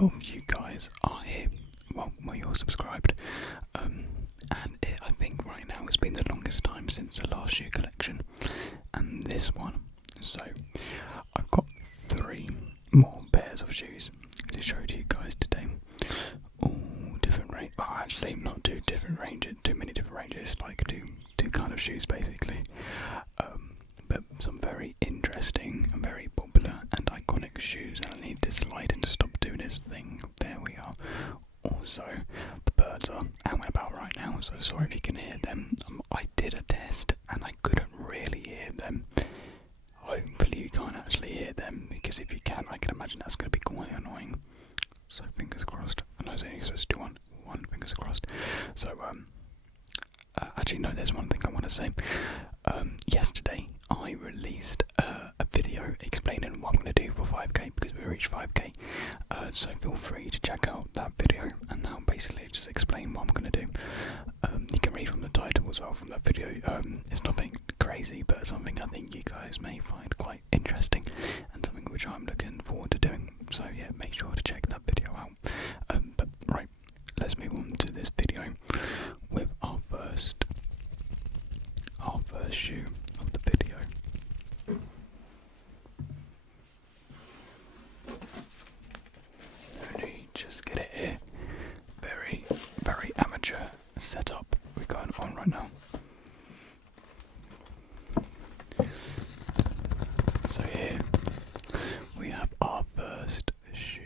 lot of you guys are here. Well, you're subscribed. And I think right now it's been the longest time since the last shoe collection. And this one. So, I've got 3 more pairs of shoes to show to you guys today. All different range. Well, actually, not too many different ranges. Like two kind of shoes, basically. But some very interesting and very popular and iconic shoes. And I need this lighting to stop doing this thing. There we are. Also, the birds are out and about right now, so sorry if you can hear them. I did a test and I couldn't really hear them. Hopefully you can't actually hear them, because if you can, I can imagine that's going to be quite annoying. So fingers crossed. And I was only supposed to do one fingers crossed. So actually no, there's one thing I want to say. Yesterday I released a video explaining what I'm going to do for 5k, because we reached 5k. So feel free to check out that video, and that'll basically just explain what I'm going to do. You can read from the title as well from that video. It's nothing crazy, but something I think you guys may find quite interesting, and something which I'm looking forward to doing. So yeah, make sure to check that video out. But right, let's move on to this video with our first shoe of the video. Only just get it here. Very, very amateur setup we're going on right now. So here we have our first shoe.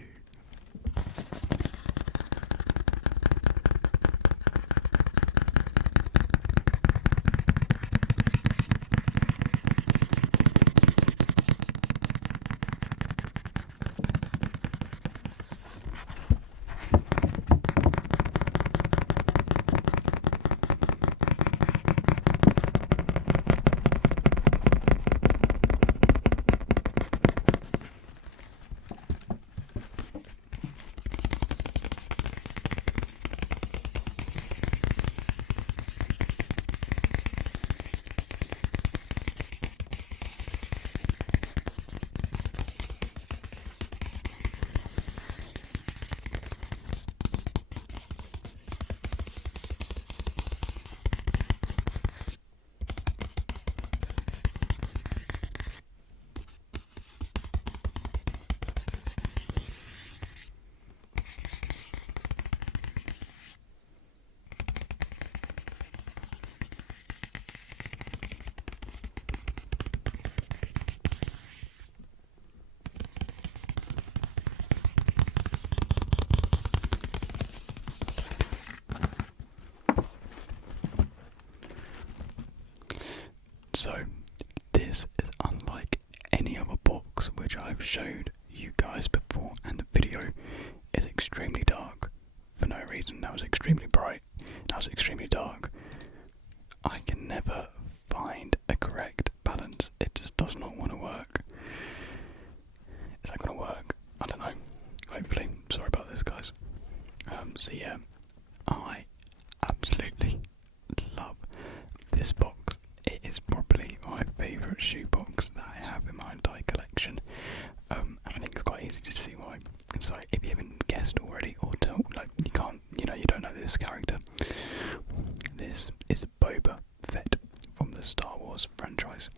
So, this is unlike any other box which I've showed you guys before, and the video is extremely dark for no reason. That was extremely bright, that was extremely dark. I can never find a correct balance. It just does not want to work. Is that going to work? I don't know. Hopefully. Sorry about this, guys. So yeah, I absolutely love this box. It is probably my favourite shoe box that I have in my entire collection. And I think it's quite easy to see why. So if you haven't guessed already, or you don't know this character. This is Boba Fett from the Star Wars franchise.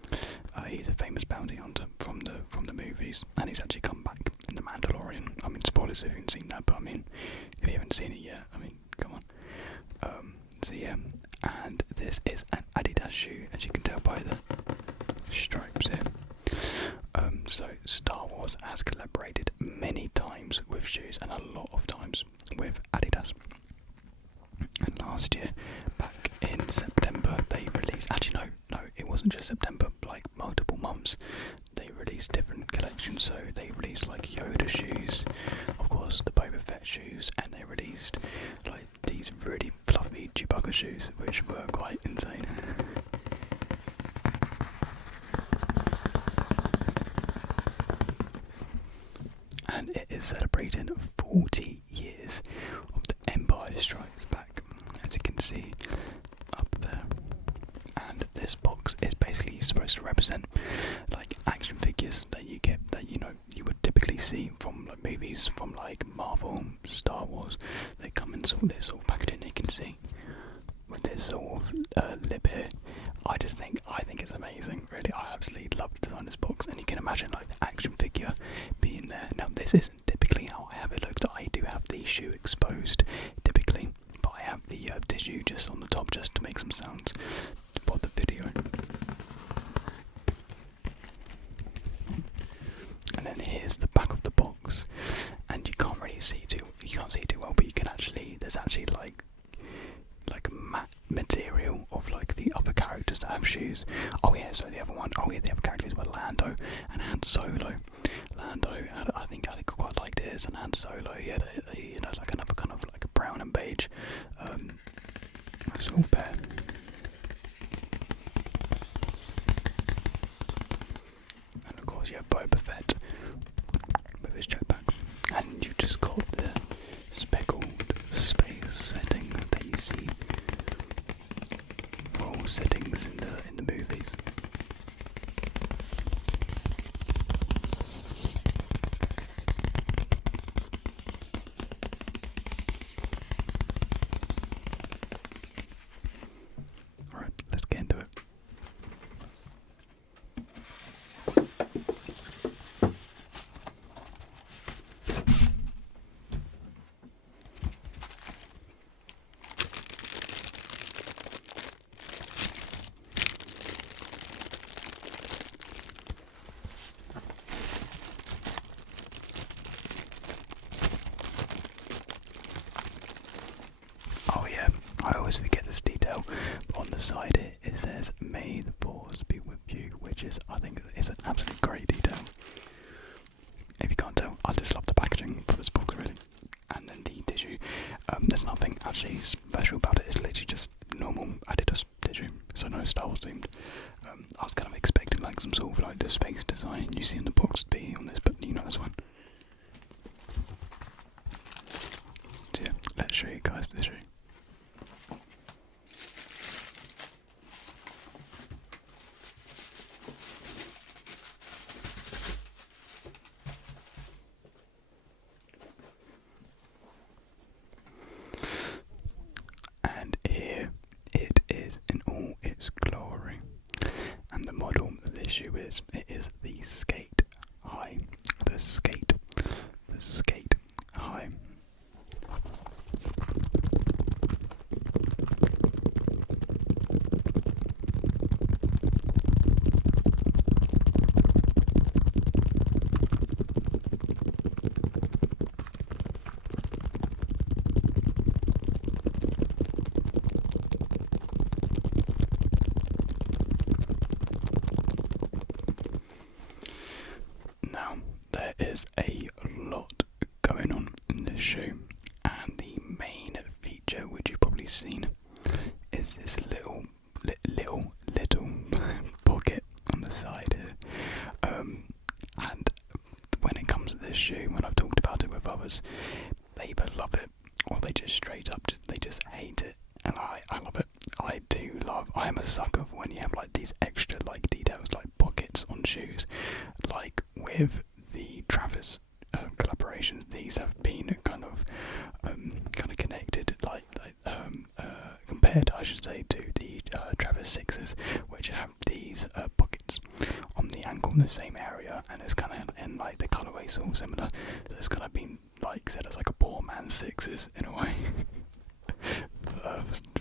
He's a famous bounty hunter from the movies, and he's actually come back in The Mandalorian. I mean, spoilers if you haven't seen that, but I mean, if you haven't seen it yet, I mean, come on. So yeah, and this is an Adidas shoe, as you can tell by the stripes here. So Star Wars has collaborated many times with shoes, and a lot of times with Adidas. And last year, back in September, they released, actually no, it wasn't just September, like multiple months, they released different collections. So they released like Yoda shoes, of course the Boba Fett shoes, and they released like these really fluffy Chewbacca shoes, which were quite insane. And it is celebrating 40 years of the Empire Strikes Back, as you can see up there. And this box is basically supposed to represent like action figures that you get, that you would typically see from like movies from like Marvel, Star Wars. They come in sort of this sort of packaging. You can see with this sort of lip here. I think it's amazing. Really, I absolutely love the design of this box, and you can imagine like the action figure being there. Now, this isn't typically how I have it looked. I do have the shoe exposed typically, but I have the tissue just on the top just to make some sounds for the video. And then here's the back of the box, and you can't see it too well, but you can actually, there's actually like a matte material of like the other characters that have shoes. Oh yeah, so the other characters were Lando and Han Solo. I think I quite liked his, and Han Solo, he had like another kind of like a brown and beige sort of pair. And of course you have Boba Fett with his jetpack, and you've just got the speckled space setting that you see for all settings in the movies. Alright, let's get into it. Oh yeah, I always forget this detail, but on the side here it says "May the Force be with you," which I think is an absolutely great detail. If you can't tell, I just love the packaging for this box really. And then the tissue, there's nothing actually special about it, it's literally just normal Adidas tissue, so no Star Wars themed. I was kind of expecting like some sort of like the space design you see in the box to be on this, but you know this one. So yeah, let's show you guys the shoe. And here it is in all its glory. And the model that this shoe is, it is the Skate High. The Skate High. Now, there is a lot going on in this shoe, and the main feature, which you've probably seen, is this little pocket on the side here. And when it comes to this shoe, when I've talked about it with others, they either love it or they just straight up they just hate it. And I love it. I am a sucker for when you have like these extra like details like pockets on shoes. Like with the Travis collaborations, these have been kind of connected, compared, I should say, to the Travis 6s, which have these pockets on the ankle in the same area, and it's kind of in like the colourway sort of similar. So it's kind of been like said as like a poor man's 6s in a way.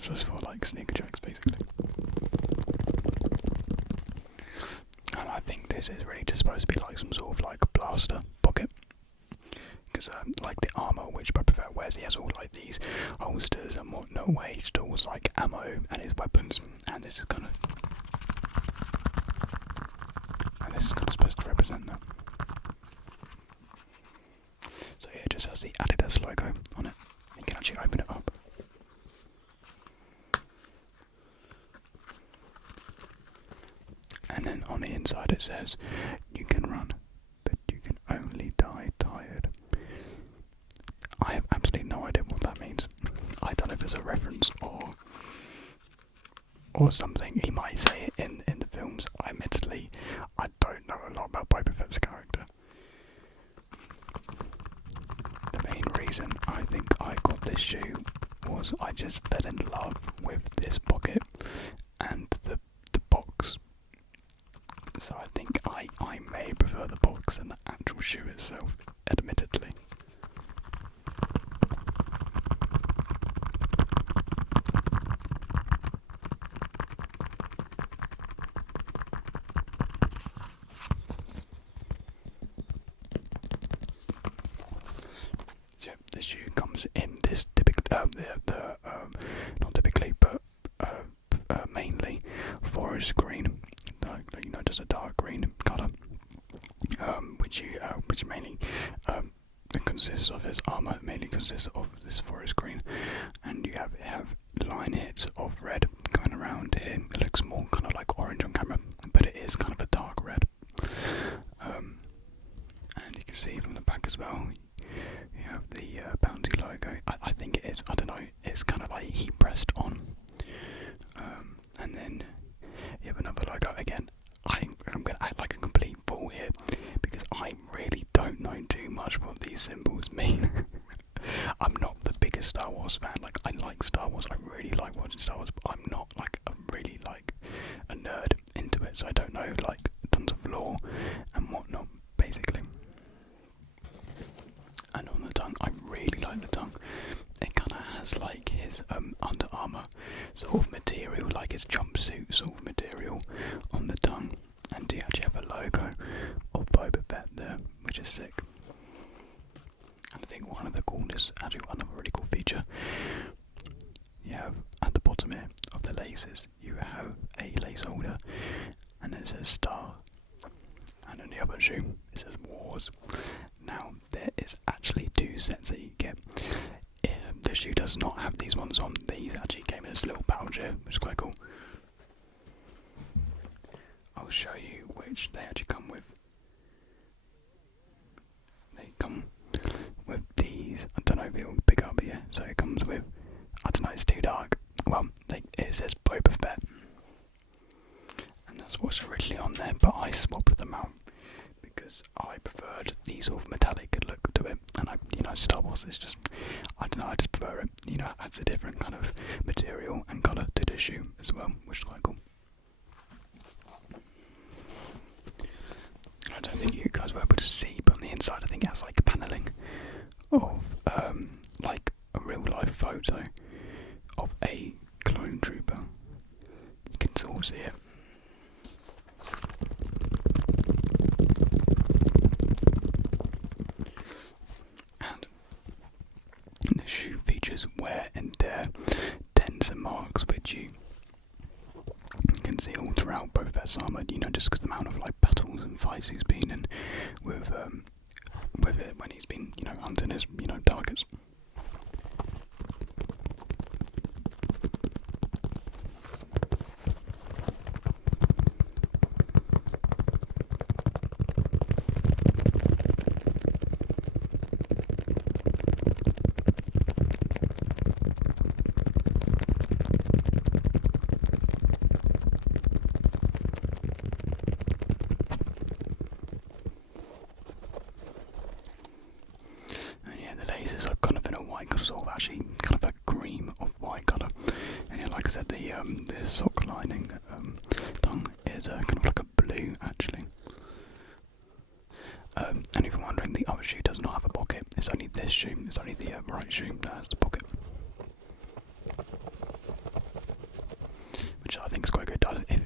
Just for like sneaker jokes basically. And I think this is really just supposed to be like some sort of like blaster pocket, because like the armour which Boba Fett wears, he has all like these holsters and whatnot where he stores like ammo and his weapons, and this is kind of supposed to represent that. So yeah, it just has the Adidas logo on it. You can actually open it up. And then on the inside it says, "You can run, but you can only die tired." I have absolutely no idea what that means. I don't know if there's a reference or something. He might say it in the films. Admittedly, I don't know a lot about Boba Fett's character. shoe was I just fell in love with this pocket and the box. So I think I may prefer the box than the actual shoe itself, admittedly. So the shoe comes in this not typically, but mainly forest green, just a dark green colour, which mainly consists of his armour, mainly consists of this forest green, and you have line hits of red going around here. It looks more kind of like orange on camera, but it is kind of a dark red. And you can see from the back as well, you have the Bounty logo. I think it is, I don't know, it's kind of like heat pressed on. And then you have another logo. Again, I'm going to act like a complete fool here because I really don't know too much what these symbols mean. I'm not the biggest Star Wars fan. Like, I like Star Wars, I really like watching Star Wars, but I'm not like a nerd into it, so I don't know like tons of lore and whatnot, basically. And on the tongue, I really like the tongue. It kind of has like his Under Armour sort of material, like his jumpsuit sort of material on the tongue. And you actually have a logo of Boba Fett there, which is sick. And I think one of the coolest, actually another really cool feature, you have at the bottom here of the laces, you have a lace holder, and it says Star. And on the other shoe, it says Wars. Now, there is actually two sets that you get. The shoe does not have these ones on. These actually came in this little pouch here, which is quite cool. I'll show you which they actually come with. They come with these. I don't know if it'll pick up here. So it comes with, I don't know, it's too dark. Well, it says Boba Fett. And that's what's originally on there, but I swapped them out because I preferred the sort of metallic look to it, and Star Wars is just, I don't know, I just prefer it. It adds a different kind of material and colour to the shoe as well, which is quite cool. I don't think you guys were able to see, but on the inside I think it has like panelling of like a real life photo of a clone trooper. You can still see it. And the shoe features wear and tear dents and marks, which you can see all throughout Boba Fett's armour, just because the amount of like battles and fights he's been in with it when he's been, hunting his, targets. Laces are kind of in a white colour, sort of actually kind of a cream of white colour. And yeah, like I said, the sock lining tongue is kind of like a blue actually. And if you're wondering, the other shoe does not have a pocket. It's only this shoe. It's only the right shoe that has the pocket, which I think is quite good.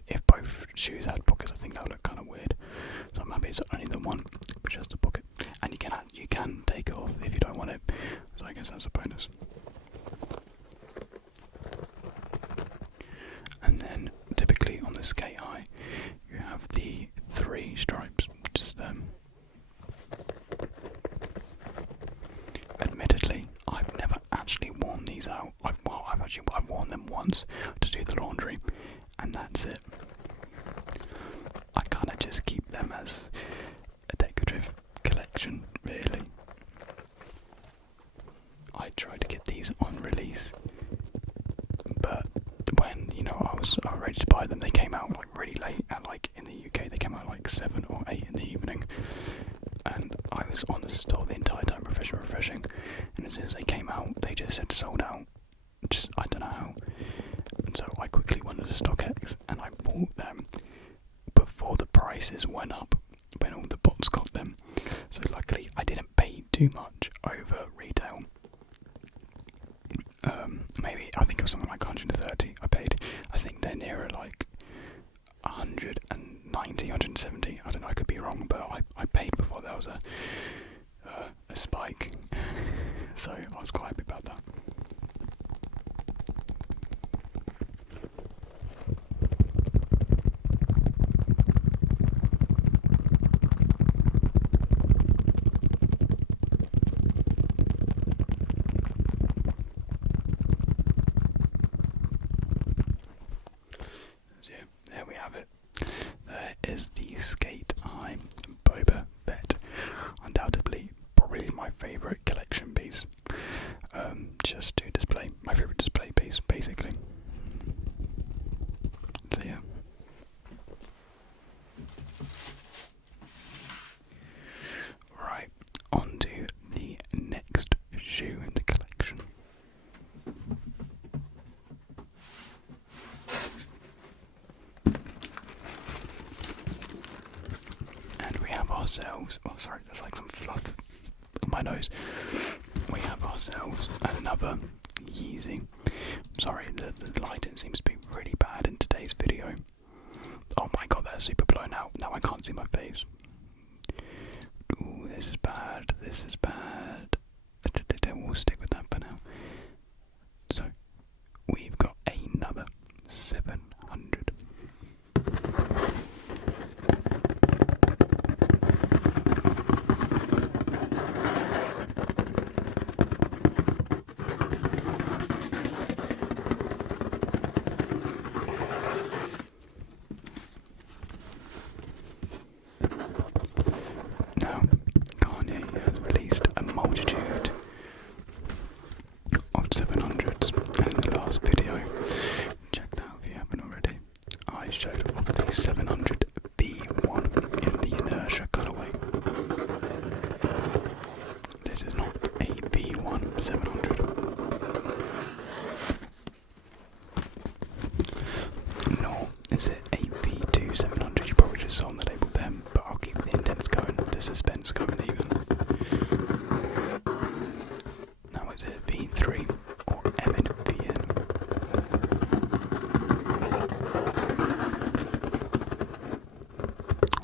If both shoes had pockets, I think that would look kind of weird. So I'm happy it's only the one which has the pocket. And you can take it off if you don't want it, so I guess that's a bonus. And then typically on the skate high, you have the 3 stripes, which is them. Admittedly, I've never actually worn these out. I've worn them once to do the laundry, and that's it. I kind of just keep them as a decorative collection, really. I tried to get these on release, but when I was ready to buy them, they came out like really late, and like in the UK they came out like 7 or 8 in the evening, and I was on the store the entire time, refreshing, and as soon as they came out, they just said sold out. Just, I don't know how. And so I quickly went to StockX and I bought them before the prices went up when all the bots got them. So luckily I didn't pay too much over retail. Maybe, I think it was something like 130 I paid. I think they're nearer like 190, 170. I don't know, I could be wrong, but I paid before there was a spike. So I was quite happy about that. So yeah, there we have it. There is the Skate High Boba Fett. Undoubtedly, probably my favourite collection piece. Just to display, my favourite display piece, basically. So yeah. Right, on to the next shoe in the collection. And we have ourselves, oh sorry, there's like some fluff on my nose. We have ourselves another Yeezy. Sorry, the lighting seems to be really bad in today's video. Oh my god, that's super blown out. Now I can't see my face. Ooh, this is bad. This is bad. We'll stick with that for now. So, we've got another 700. Now, Kanye has released a multitude of 700s, and in the last video, check that out if you haven't already, I showed off the 700 V1 in the inertia colourway. This is not a V1 700. Nor is it a V2 700. You probably just saw on the label then, but I'll keep the indents going, the suspense going even. Now is it V3 or MNVN?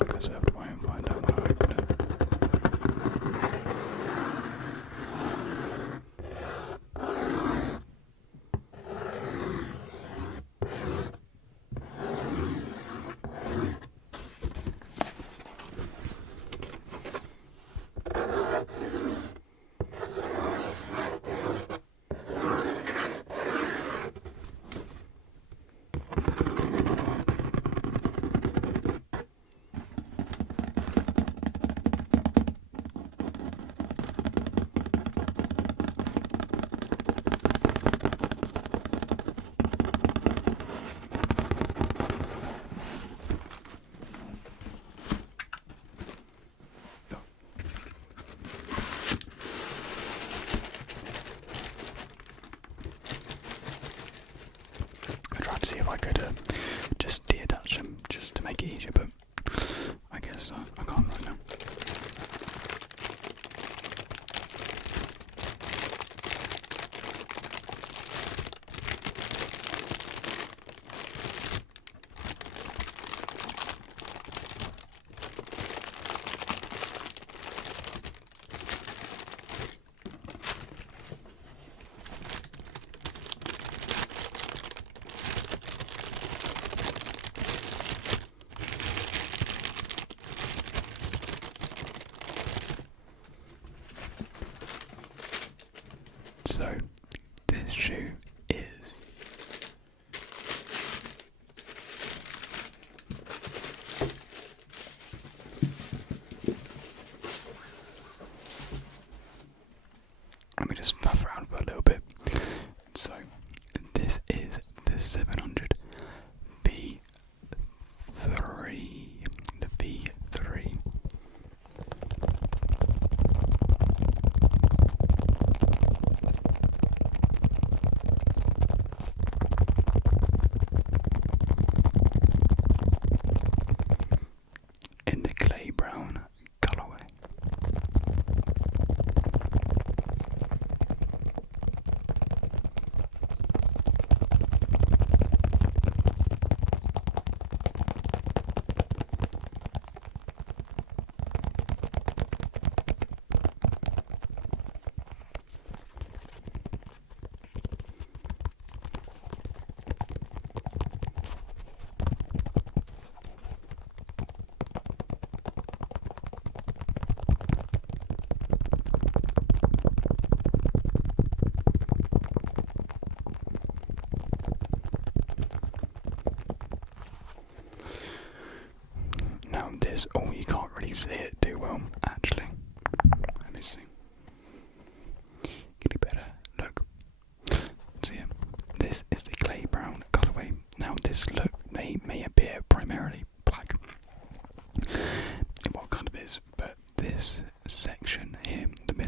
I guess we have to wait and find out when I open it. See if I could just deattach them just to make it easier, but I guess I can't right now. So, this shoe is let me just faff around for a little bit. So, this is the 700 V3. The V3.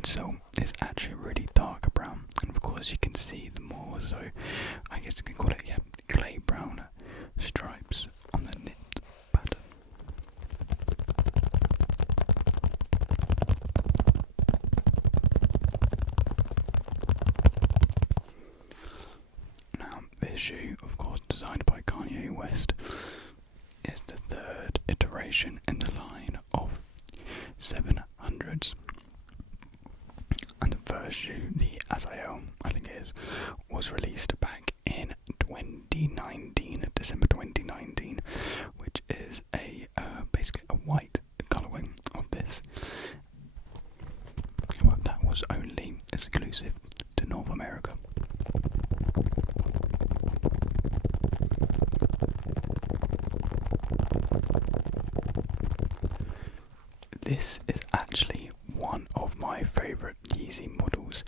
midsole is actually really dark brown, and of course you can see the more, so I guess you can call it, yeah, clay brown stripes on the knit pattern. Now, this shoe, of course, designed by Kanye West, is the third iteration in the line of 700s. And the first shoe, the Azael, I think it is, was released back in 2019, December 2019, which is a basically a white colourway of this. Well, that was only exclusive to North America. This is actually one of my favourite Yeezy models.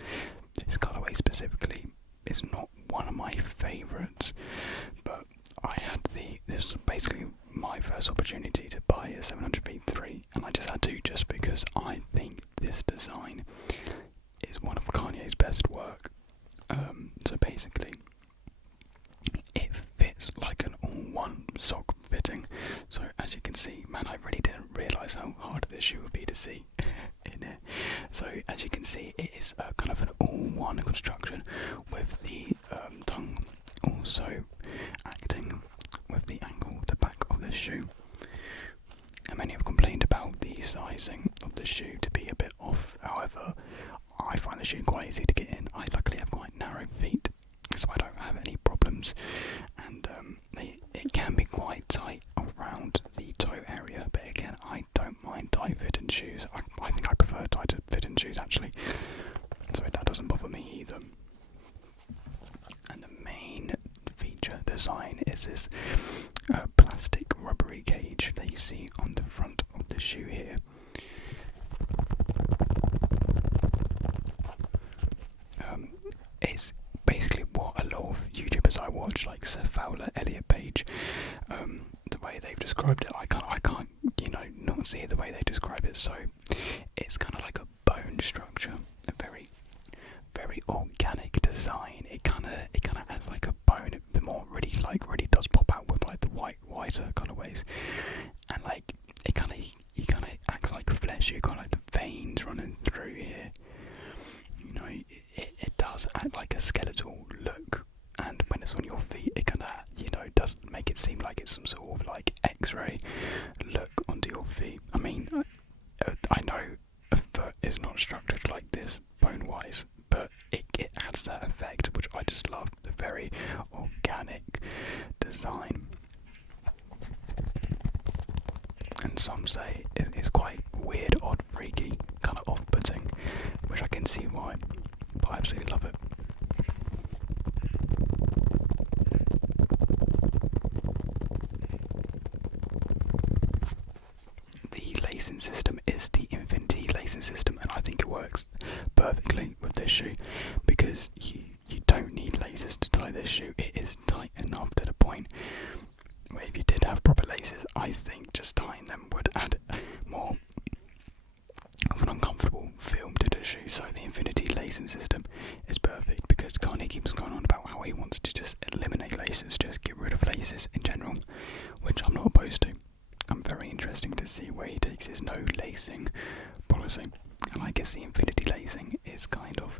This colourway specifically is not one of my favourites, but this was basically my first opportunity to buy a 700 V3, and I just had to, just because I think this design is one of Kanye's best work. So basically, it fits like an all-one sock fitting. So as you can see, man, I really didn't realise how hard this shoe would be to see in it. So as you can see, it is kind of an all-one construction, with the tongue also acting with the angle, the back of the shoe. And many have complained about the sizing of the shoe to be a bit off. However, I find the shoe quite easy to get in. I luckily have quite narrow feet, so I don't have any problems, and it can be quite tight around the toe area, but again, I don't mind tight fitting shoes. I think I prefer tight fitting shoes actually, so that doesn't bother me either. And the main feature design is this plastic rubbery cage that you see on the front of the shoe here. It's basically what a lot of YouTubers I watch, like Seth Fowler, Elliot Page, the way they've described it, I can't, not see it the way they describe it. So it's kind of like a bone structure, a very, very organic design. It kind of has like a bone, the more really does pop out with like the whiter colourways, and like it kind of acts like flesh. You got like the veins running through here. It does act like a skeletal look, and when it's on your feet, it kind of, does make it seem like it's some sort of like X-ray look onto your feet. I mean, I know a foot is not structured like this bone-wise, but it adds that effect, which I just love. The very organic design, and some say it is quite weird, odd, freaky, kind of off-putting, which I can see why. But I absolutely love it. The lacing system is the Infinity lacing system, and I think it works perfectly with this shoe, because you don't need laces to tie this shoe. It is tight enough to the point where if you did have proper laces, I think just tying them would add more of an uncomfortable feel to the shoe. So the Infinity lacing system is perfect, because Kanye keeps going on about how he wants to just eliminate laces, just get rid of laces in general, which I'm not opposed to. I'm very interested to see where he takes his no lacing policy, and I guess the Infinity lacing is kind of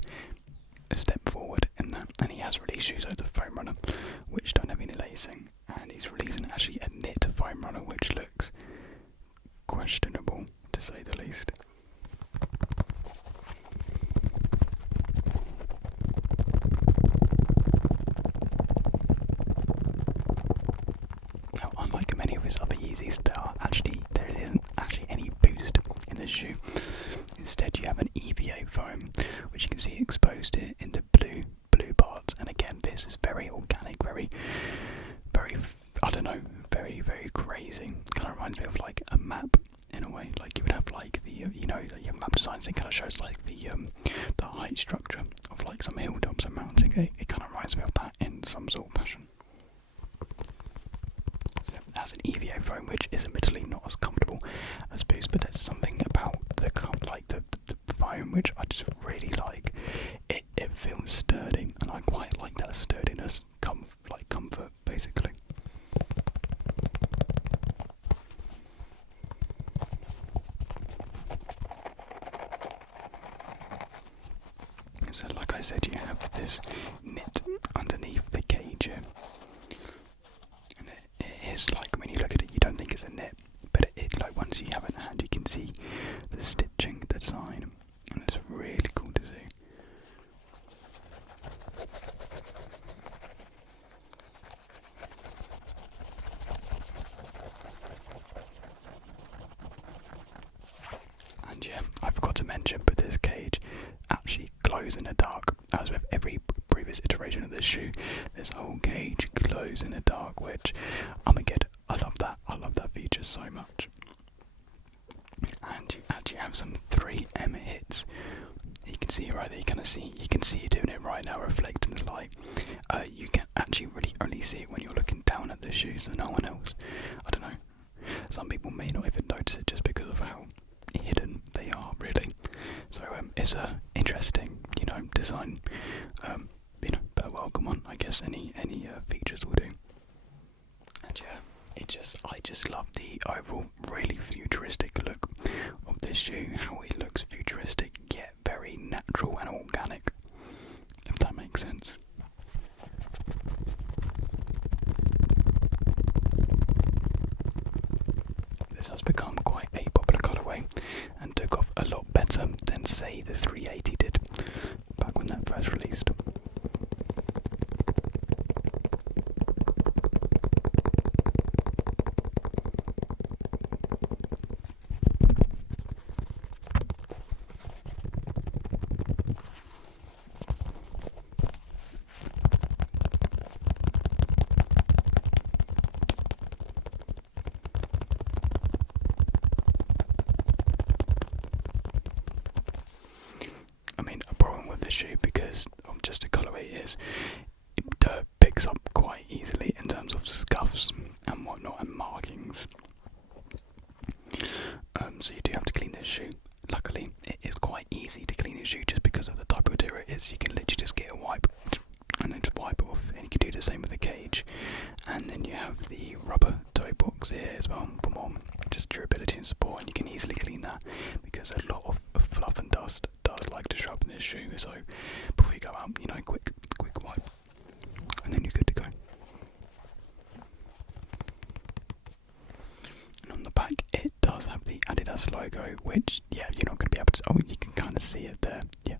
a step forward in that. And he has released shoes like the Foam Runner, which don't have any lacing, and he's releasing actually a knit Foam Runner, which looks questionable to say the least. Now, unlike many of his other Yeezys, there isn't actually any boost in the shoe. Instead, you have an EVA foam, which you can see exposed here in the blue parts. And again, this is very organic, very, very, I don't know, very, very crazy. Kind of reminds me of like a map in a way. Like you would have like the, your map designs. It kind of shows like the height structure of like some hilltops and mountains. It kind of reminds me of that in some sort of fashion. So it has an EVA foam, which is admittedly not as comfortable as Boost, but there's something about the foam which I just So like I said, you have this knit underneath the cage here. And it is like, when you look at it, you don't think it's a knit, but it like once you have it in hand, you can see the stitching, the design, and it's really cool to see. And yeah, I forgot to mention, but this cage actually glows in the dark. As with every previous iteration of this shoe, this whole cage glows in the dark, which, oh my god, I love that feature so much. And you actually have some 3M hits. You can see right there, you can see you doing it right now, reflecting the light. You can actually really only see it when you're looking down at the shoe, so no one else. I don't know. Some people may not even notice it just because of how hidden they are, really. So it's a interesting, design. But well, come on, I guess any features will do. And yeah, I just love the overall really futuristic look of this shoe. How it looks futuristic yet very natural and organic, if that makes sense. This has become quite a popular colourway and took off a lot better than, say, the 380 did back when that first released. Shoe, because of just the colourway it is, it picks up quite easily in terms of scuffs and whatnot and markings. So you do have to clean this shoe. Luckily, it is quite easy to clean this shoe just because of the type of material it is. You can literally just get a wipe and then just wipe it off, and you can do the same with the cage. And then you have the rubber toe box here as well for more just durability and support, and you can easily clean that because a lot of fluff and dust does like to show up in this shoe. So before you go out, quick wipe, and then you're good to go. And on the back, it does have the Adidas logo, which you're not going to be able to. Oh, you can kind of see it there. Yeah.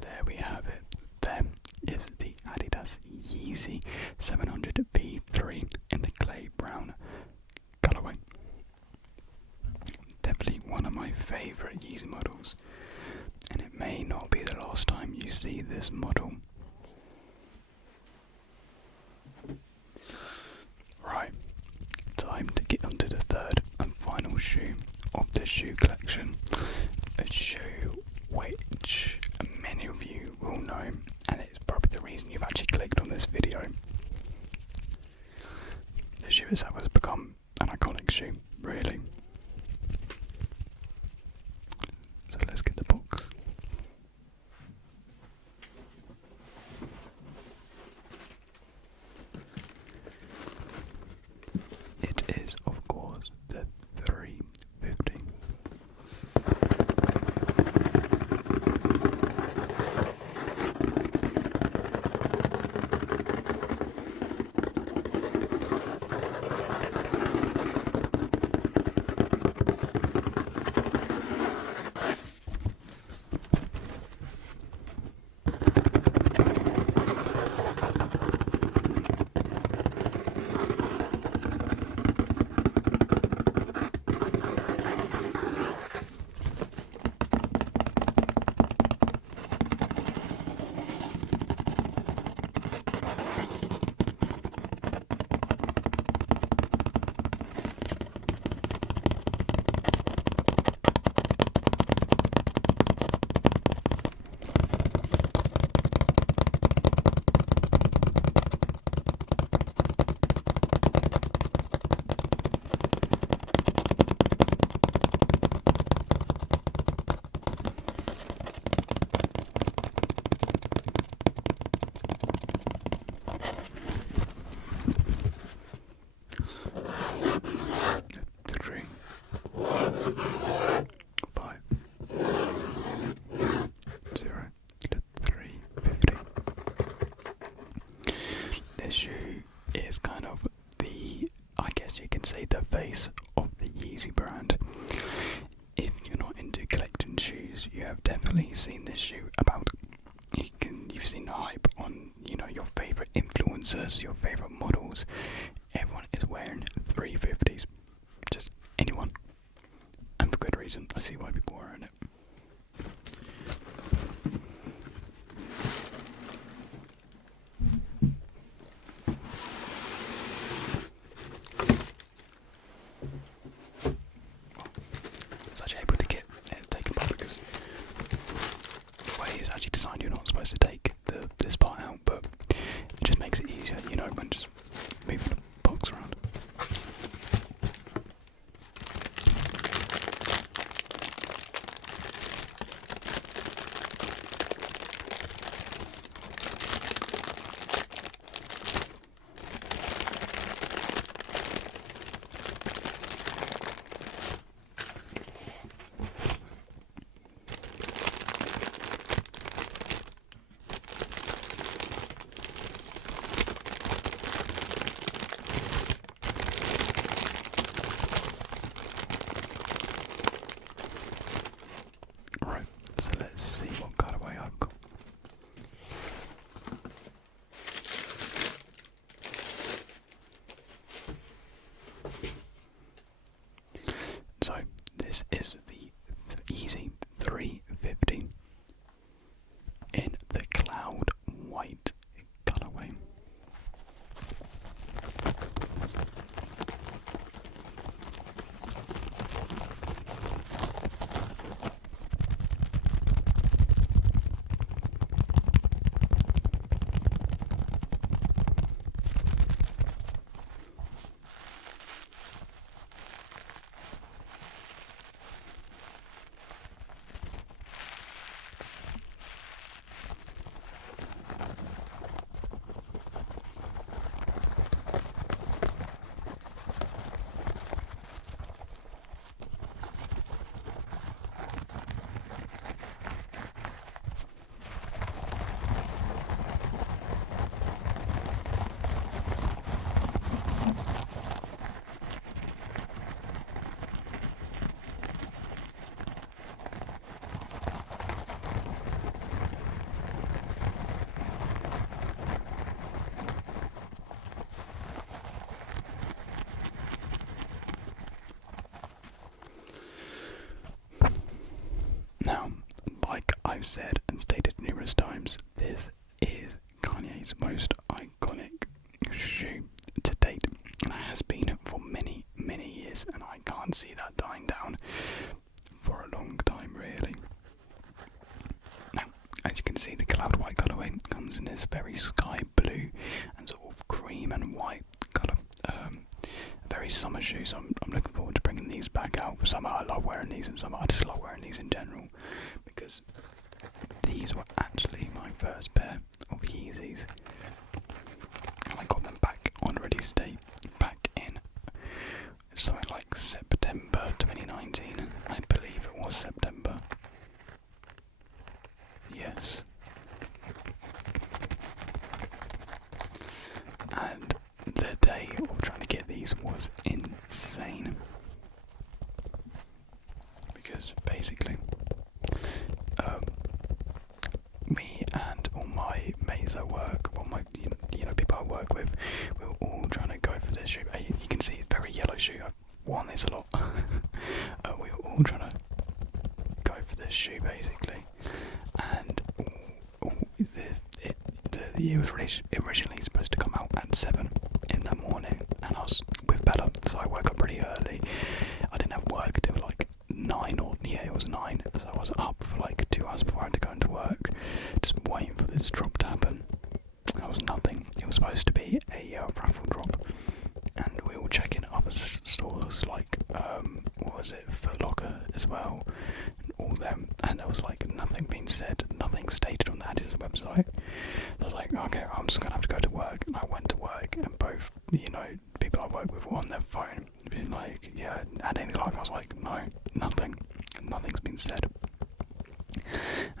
There we have it. There is the Adidas Yeezy 700 V3 in the clay brown colourway. Definitely one of my favourite Yeezy models, and it may not be the last time you see this model. Right, time to get onto the third and final shoe of this shoe collection. A shoe which many of you will know, and it's probably the reason you've actually clicked on this video. The shoe itself has become an iconic shoe, really. So let's get the box. It is, of course, the 350. influencers, your favourite models, everyone is wearing 350s. Just anyone. And for good reason. I see why people are wearing it. It's actually able to get taken apart because the way it's actually designed, you're not supposed to take this part out, but it just makes it easier, you know, when just moving the box around. Right, so let's see what colourway I've got. So this is the Yeezy 350 in the cloud white colourway. Now, like I've said and stated numerous times, this is Kanye's most iconic shoe to date, and it has been for many, many years, and I can't see that dying down for a long time, really. Now, as you can see, the cloud white colourway comes in this very sky blue and sort of cream and white colour. Very summer shoes. I'm looking forward to bringing these back out. For summer, I love wearing these, and summer I just love wearing these in general, because these were actually my first pair of Yeezys, and I got them back on release date back in something like September 2019. I believe it was September. Yes. And the day of trying to get these was insane, because basically me and all my mates at work, or my people I work with, we were all trying to go for this shoe. You can see it's a very yellow shoe. I've worn this a lot. We were all trying to go for this shoe basically, and it was originally supposed to come out at 7 in the morning, and I was with Bella, so I woke up pretty early. I didn't have work till like 9, or yeah, it was 9, so I was up for like 2 hours before I had to go into work, just waiting for this drop to happen. That was nothing. It was supposed to be a raffle drop, and we were checking other stores like what was it, Foot Locker as well, and all them, and there was like nothing being said, nothing stated on the Adidas website. So I was like, okay, I'm just gonna have to go to work. And I went to work, and both, people I work with were on their phone, being like, yeah, had any luck? I was like, no, nothing's been said.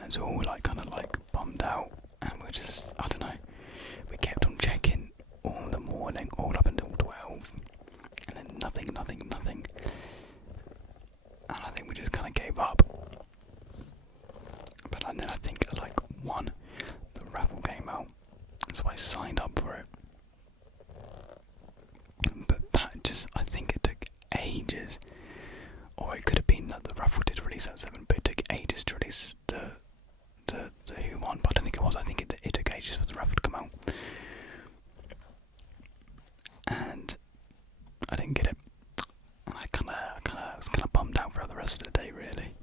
And so we were like kind of like bummed out, and we're just, I don't know, we kept on checking all the morning, all up until 12, and then nothing. And I think we just kind of gave up. But then I think at like 1, the raffle came out, so I signed up for release that 7, but it took ages to release the Who one, but I don't think it was. I think it took ages for the raffle to come out, and I didn't get it. And I was kind of bummed out throughout the rest of the day, really.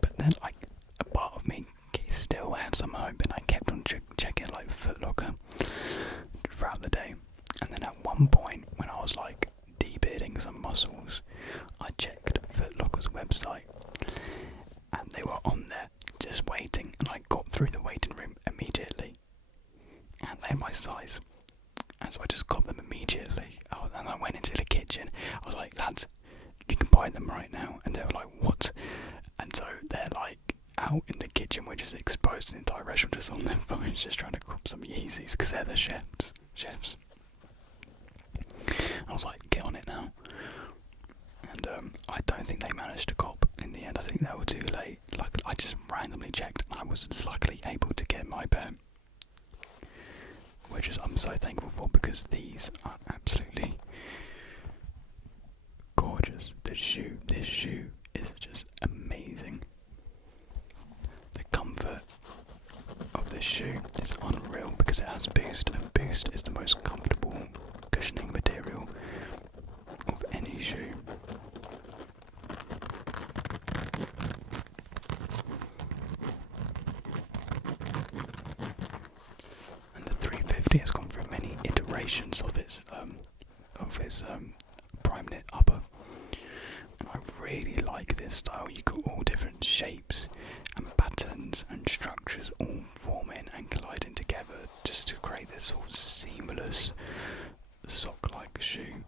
But then, like, a part of me still had some hope, and I kept on checking like Foot Locker throughout the day. And then at one point, when I was like debearding some muscles, I checked Foot Locker's website, and they were on there just waiting. And I got through the waiting room immediately, and they had my size. And so I just got them immediately. Oh, and I went into the kitchen. I was like, lads, you can buy them right now. And they were like, what? And so they're like out in the kitchen, which is exposed the entire restaurant, just on their phones, just trying to cop some Yeezys because they're the chefs. I was like, get on it now. And I don't think they managed to cop in the end. I think they were too late. Like, I just randomly checked, and I was luckily able to get my pair, which is I'm so thankful for, because these are absolutely gorgeous. This shoe is just amazing. The comfort of this shoe is unreal because it has Boost, and Boost is the most comfortable cushioning material of any shoe. And the 350 has gone through many iterations of its prime knit upper. And I really like this style. You got all different shapes and patterns and structures all forming and colliding together just to create this sort of seamless sock-like shoe.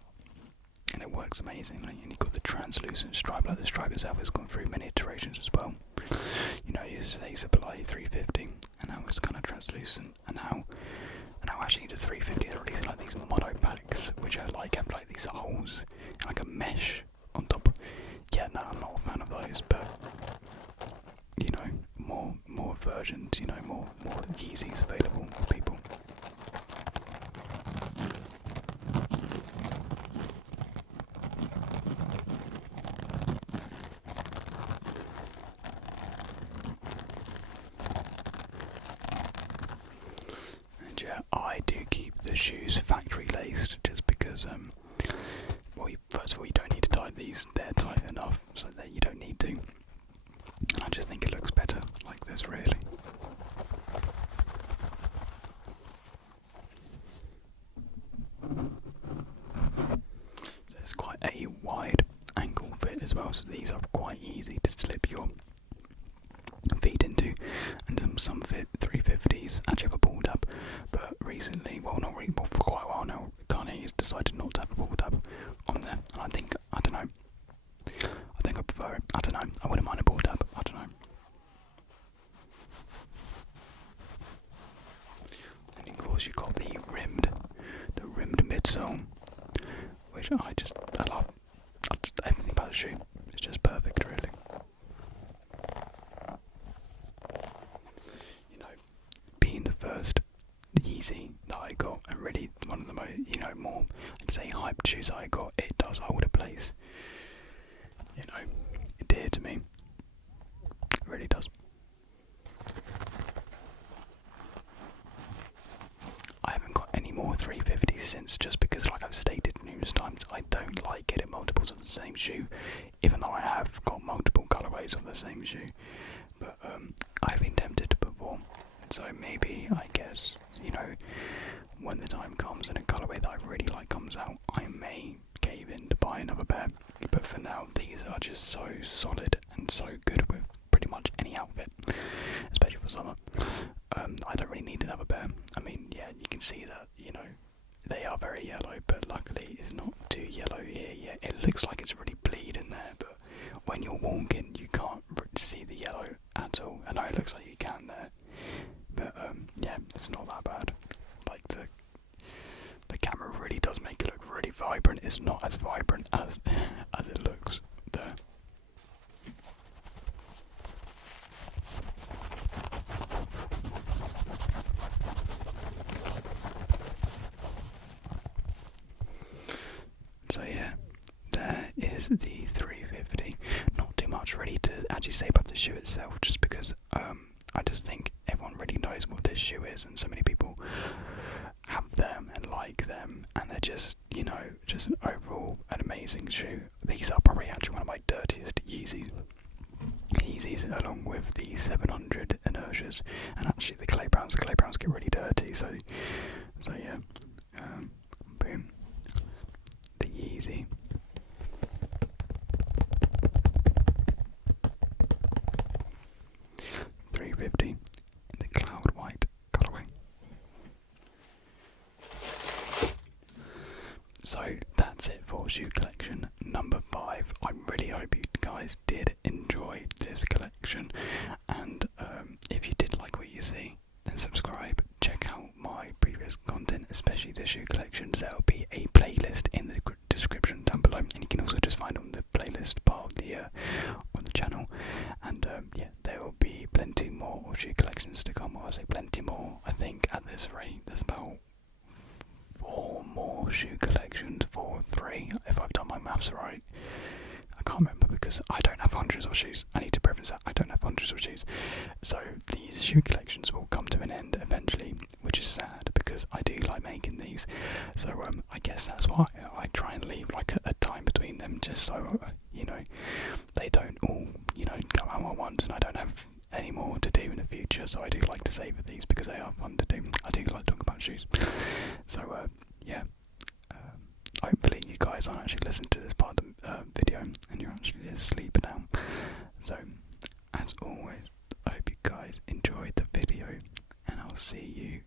And it works amazingly. And you've got the translucent stripe, like the stripe itself has gone through many iterations as well. You know, you say Supply 350, and now it's kind of translucent, and now actually the 350 they're releasing like these mono packs, which are like have like these holes, like a mesh on top. Yeah, no, I'm not a fan of those, but you know, more versions, you know, more Yeezys available for people. And yeah, I do keep the shoes factory laced just because well, first of all, you don't need to tie these, they're tight enough so that you don't need to. And I just think it looks better like this, really. So it's quite a wide ankle fit as well, so these are quite easy to slip your feet into. And some fit 350s actually have a ball tab, but recently, well, not really, but for quite a while now, Kanye's decided not to have a ball tab on there. And I think I prefer it. I don't know. I wouldn't mind a ball tab. I don't know. And of course you got the rimmed midsole, which I love. Everything about the shoe is just perfect, really. You know, being the first Yeezy that I got, and really one of the most, you know, more, I'd say, hyped shoes I got, it does hold a place, you know, dear to me. It really does. I haven't got any more 350s since, just because, like I've stated numerous times, I don't like getting multiples of the same shoe, even though I have got multiple colourways of the same shoe. But I've been tempted before, so maybe, I guess, you know, when the time comes and a colourway that I really like comes out, I may cave in to buy another pair. But for now, these are just so solid and so good with pretty much any outfit, especially for summer. I don't really need another pair. I mean, yeah, you can see that, you know, they are very yellow, but luckily it's not too yellow here yet. It looks like it's really bleeding there, but when you're walking, you can't see the yellow at all. I know it looks like you can there, but yeah, it's not that bad. Like the camera really does make it look really vibrant. It's not as vibrant as it looks there. So yeah, there is the 350. Not shoe itself, just because I just think everyone really knows what this shoe is, and so many people have them and like them, and they're just, you know, just overall an amazing shoe. These are probably actually one of my dirtiest Yeezys, along with the 700 inertias, and actually the clay browns get really dirty, so yeah, boom, the Yeezy. $350 in the cloud white colourway. So that's it for shoe collection number 5. I really hope you guys did enjoy this collection, and if you did like what you see, then subscribe. Check out my previous content, especially the shoe collections. There'll be a playlist in the description down below, and you can also just find on the playlist part of the on the channel. And yeah, there will be plenty more shoe collections to come. I say plenty more. I think at this rate, there's about 4 more shoe collections, 4 or 3, if I've done my maths right. I can't remember because I don't have hundreds of shoes. I need to preface that, I don't have hundreds of shoes. So these shoe collections will come to an end eventually, which is sad because I do like making these. So I guess that's why I try and leave like a time between them, just so you know, they don't all, you know, go out at once, and I don't have any more to do in the future. So I do like to savour these because they are fun to do. I do like talking about shoes. So yeah, hopefully you guys aren't actually listening to this part of the video and you're actually asleep now. So as always, I hope you guys enjoyed the video, and I'll see you